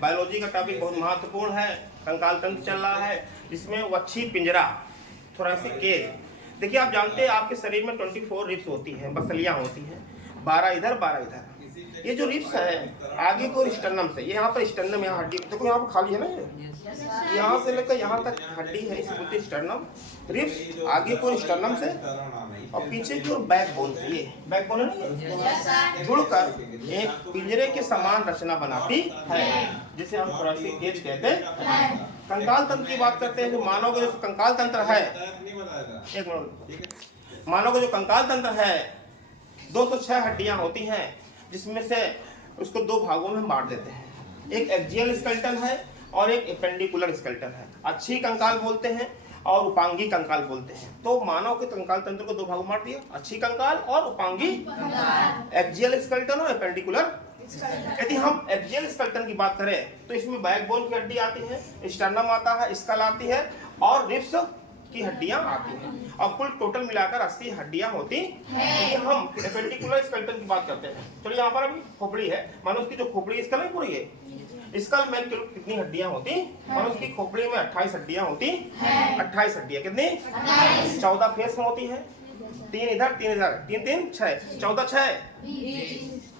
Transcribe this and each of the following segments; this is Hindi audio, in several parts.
बायोलॉजी का टॉपिक बहुत महत्वपूर्ण है। कंकाल तंत्र चल रहा है जिसमें वच्छी पिंजरा, थोरेसिक केज। देखिए आप जानते हैं आपके शरीर में 24 रिब्स होती हैं, बसलियां होती हैं, 12 इधर 12 इधर। ये जो रिब्स है आगे को स्टर्नम से, ये यहाँ पर स्टर्नम, यहाँ हड्डी देखो यहाँ पर खाली है ना, ये यहाँ से लेकर यहाँ तक हड्डी है, इसे बोलते स्टर्नम। रिब्स आगे को स्टर्नम से और पीछे की ओर बैकबोन से, ये बैकबोन है ना, जुड़कर एक पिंजरे के समान रचना बनाती है जिसे हम थोरेसिक केज कहते हैं। कंकाल तंत्र की बात करते हैं। जो मानव का जो कंकाल तंत्र है, एक मिनट, मानव का जो कंकाल तंत्र है 206 हड्डियां होती हैं, जिसमें से उसको 2 भागों में बांट देते हैं। एक एक्सियल स्केलेटन है और एक एपेंडिकुलर स्केलेटन है। अच्छी कंकाल बोलते हैं और उपांगी कंकाल बोलते हैं। तो मानव के कंकाल तंत्र को 2 भागों में बांट दिया, अच्छी कंकाल और उपांगी, एक्सियल स्केलेटन और एपेंडिकुलर। यदि हम एक्सियल स्केलेटन की बात करें तो इसमें बैकबोन की हड्डी आती है, स्टर्नम आता है, स्कल आती है और रिब्स की हड्डियां आती हैं और कुल टोटल मिलाकर 80 हड्डियां होती हैं। हम एपेंडिकुलर स्केलेटन की बात करते हैं। चलिए यहाँ पर अभी खोपड़ी है, मानो उसकी जो खोपड़ी स्कल है पूरी है, स्कल में कितनी हड्डियां होती हैं? मानो उसकी खोपड़ी में 28 हड्डियां होती हैं। 28 हड्डियां कितनी? 14 फेस में होती है, 3 इधर 3 इधर, 3 3 6, 14 6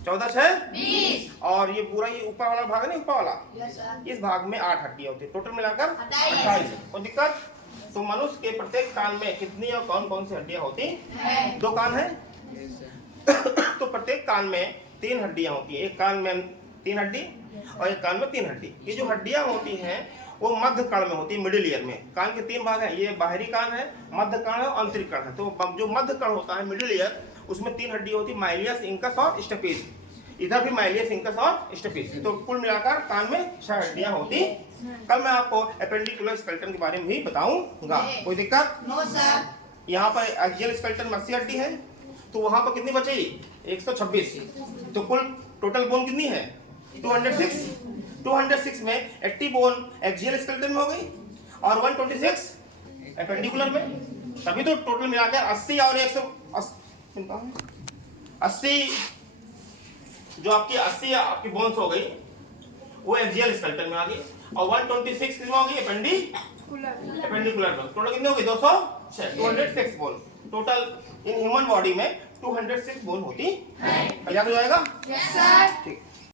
14 6 20। और ये पूरा ये ऊपर वाला भाग है ना, ऊपर वाला, इस भाग में 8 हड्डियां होती है, टोटल मिलाकर 28। कोई दिक्कत? तो मनुष्य के प्रत्येक कान में कितनी और कौन कौन सी हड्डियां होती हैं? 2 कान है तो प्रत्येक कान में 3 हड्डियां होती है। एक कान में 3 हड्डी और एक कान में 3 हड्डी। ये जो हड्डियां होती हैं वो मध्य कण में होती है, मिडिल ईयर में। कान के 3 भाग हैं, ये बाहरी कान है, मध्य कान है और आंतरिक कान है। तो जो मध्य कण होता है, मिडिल ईयर, उसमें 3 हड्डी होती है, माइलियस, इंकस और स्टेपिस। इधर भी माइलियस, इंकस और स्टेपिस। तो कुल मिलाकर कान में 6 हड्डियां होती। कल मैं आपको एपेंडिकुलर स्केलेटन के बारे में भी बताऊंगा। कोई दिक्कत? No sir. यहाँ पर एक्सियल स्केलेटन में 80 हड्डी है, तो वहां पर कितनी बची? 126। तो कुल टोटल बोन कितनी है? 206। 206 में 80 बोन एक्सियल स्केलेटन में हो गई और 126 एपेंडिकुलर में। तभी तो टोटल मिलाकर 80 और 180 जो आपकी 80 आपकी बोन्स हो गई वो एक्सियल स्केलेटन में आ गई और 126 किसमें हो गई? एपेंडिकुलर में। टोटल कितने हो गए? 206, 206 bone. Total in human body में 206 बोन होती है। याद हो जाएगा? Yes sir. ठीक।